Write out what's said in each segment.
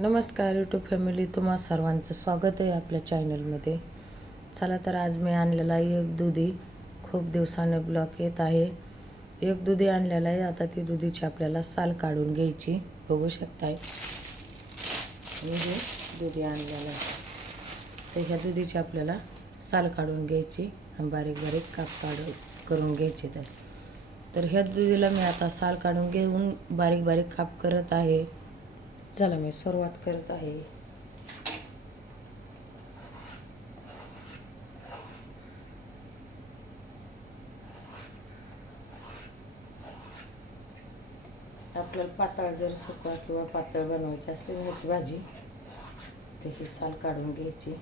नमस्कार YouTube family, तुम्हा सर्वांचं स्वागत आहे आपल्या चॅनलमध्ये. चला तर आज मी आणलेला एक दुधी, खूप दिवसाने ब्लॉग येत आहे. एक दुधी आणलेला आहे. आता ती दुधीची आपल्याला साल काढून घ्यायची. बघू शकताय हे जे दुधी आणलेलं आहे, तर ह्या दुधीची आपल्याला साल काढून घ्यायची आणि बारीक बारीक काप करून घ्यायचे. तर ह्या दुधीला मी आता साल काढून घेऊन बारीक बारीक काप करत आहे. चला मी सुरुवात करत आहे. आपल्याला पातळ जर सुका किंवा पातळ बनवायची असते ह्याची भाजी, तर ही साल काढून घ्यायची.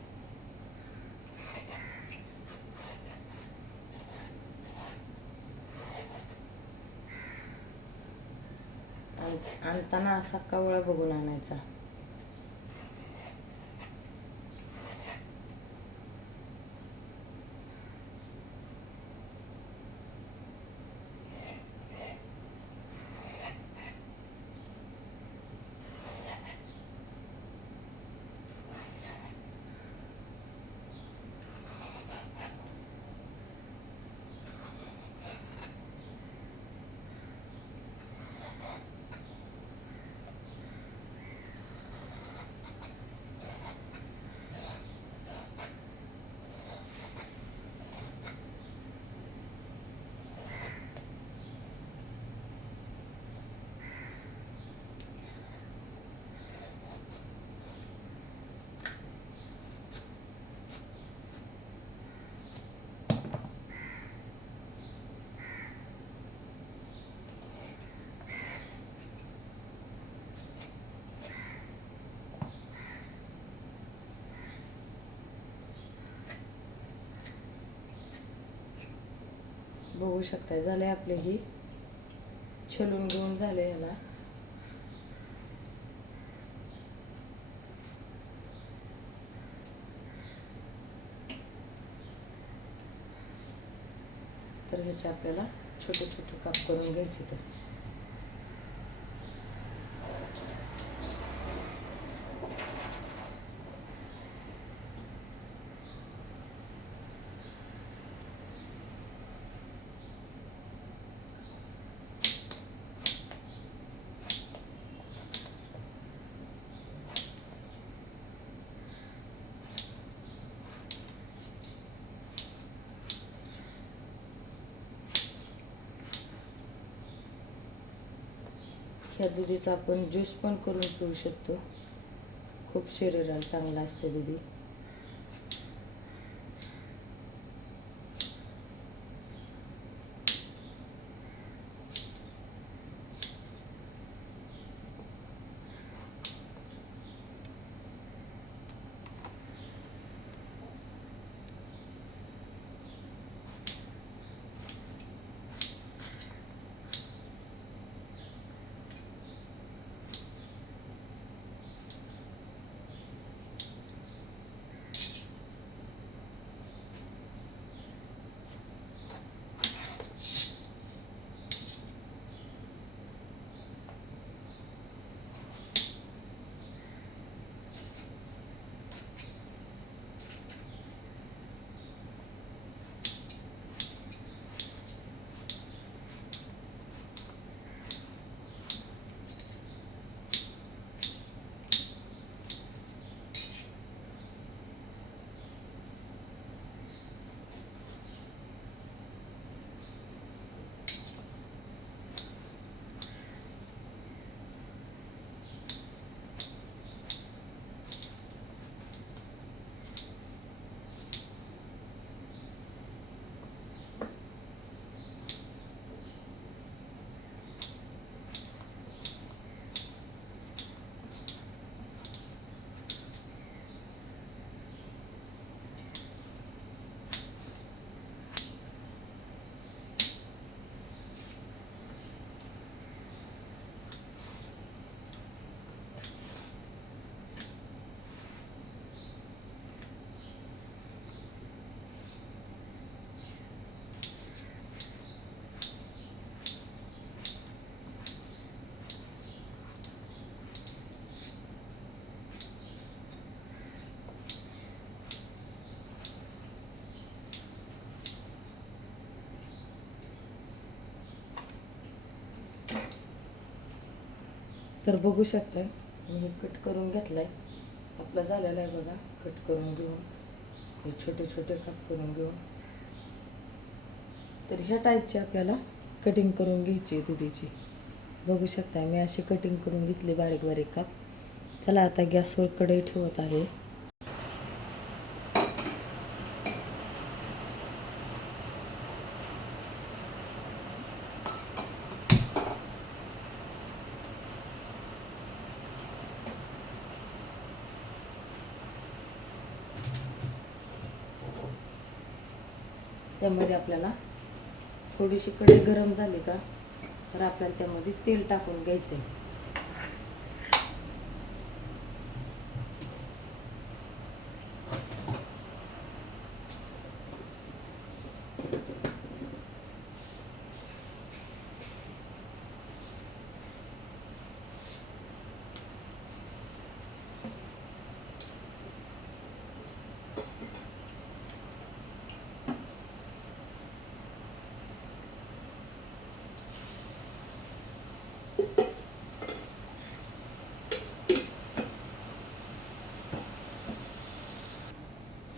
आणताना असा कवळा बघून आणायचा. बघू शकता झाले आपले ही छलून घेऊन झाले. याला तर ह्याचे आपल्याला छोटे छोटे काप करून घ्यायचे. तर ह्या दुधीचा आपण ज्यूस पण करून पिऊ शकतो. खूप शरीराला चांगला असते दुधी. तर बघू शकताय मी कट करून घेतलाय. आपला झालेला आहे बघा. कट करून घेऊन हे छोटे छोटे काप करून घेऊन तर ह्या टाईपची आपल्याला कटिंग करून घ्यायची दुधीची. बघू शकताय मी अशी कटिंग करून घेतली बारीक बारीक काप. चला आता गॅसवर कढई ठेवत आहे. त्यामध्ये आपल्याला थोडीशी कढई गरम झाली का तर आपल्याला त्यामध्ये तेल टाकून घ्यायचं आहे.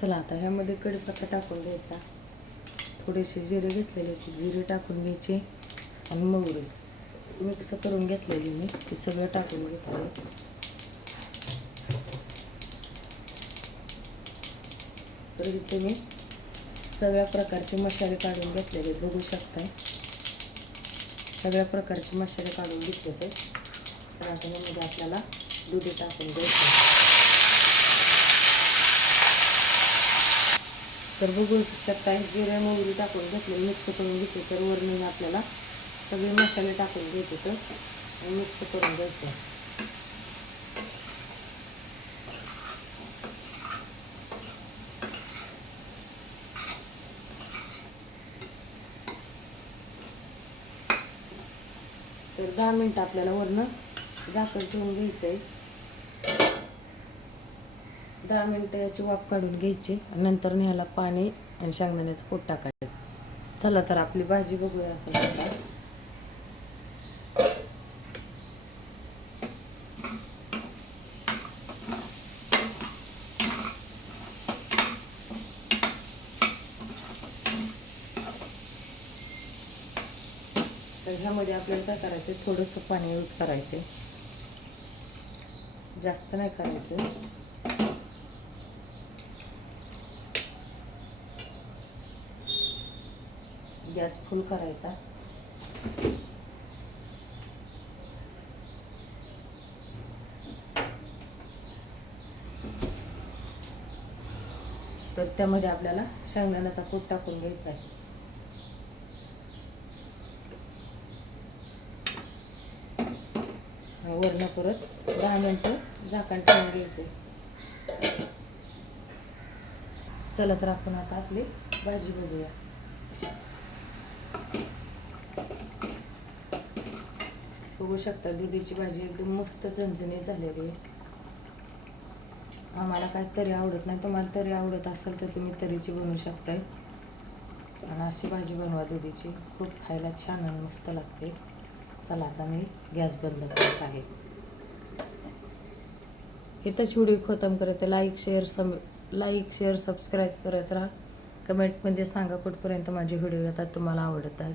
चला आता ह्यामध्ये कढीपत्ता टाकून द्यायचा. थोडेसे जिरे घेतलेले ते जिरे टाकून घ्यायचे आणि मोहरी मिक्स करून घेतलेली मी ते सगळं टाकून घेतलं. तर इथे मी सगळ्या प्रकारचे मसाले काढून घेतलेले बघू शकताय. सगळ्या प्रकारचे मसाले काढून घेतले ते. तर आता यामध्ये आपल्याला दूध टाकून द्यायचं. तर बघू शकताय जिरे मोहरी टाकून घेतले मिक्स करून घेतले. तर वरून आपल्याला सगळे मसाले टाकून घ्यायचे तर आणि मिक्स करून घ्यायचं. तर 10 मिनिटं आपल्याला वरून झाकण ठेवून घ्यायचं आहे. 10 मिनिटं याची वाफ काढून घ्यायची. नंतर ह्याला पाणी आणि शेंगदाण्याचं पोट टाकायचं. चला तर आपली भाजी बघूया आपण आता. तर ह्यामध्ये आपल्याला काय करायचं थोडंसं पाणी यूज करायचं. जास्त नाही करायचं. गॅस फुल करायचा. तर त्यामध्ये आपल्याला शेंगदाण्याचा कूट टाकून घ्यायचा आहे. वरण परत 10 मिनिटं झाकण ठेवून घ्यायचं. चला तर आपण आता आपली भाजी बघूया. बघू शकता दुधीची भाजी एकदम मस्त झणझणीत झालेली आहे. आम्हाला काय तरी आवडत नाही. तुम्हाला तरी आवडत असेल तर तुम्ही तरीची बनवू शकताय. आणि अशी भाजी बनवा दुधीची. खूप खायला छान आणि मस्त लागते. चला आता मी गॅस बंद करत आहे. इथंच व्हिडिओ खतम करत. लाईक शेअर सबस्क्राईब करत राहा. कमेंटमध्ये सांगा कुठपर्यंत माझे व्हिडिओ येतात तुम्हाला आवडतात.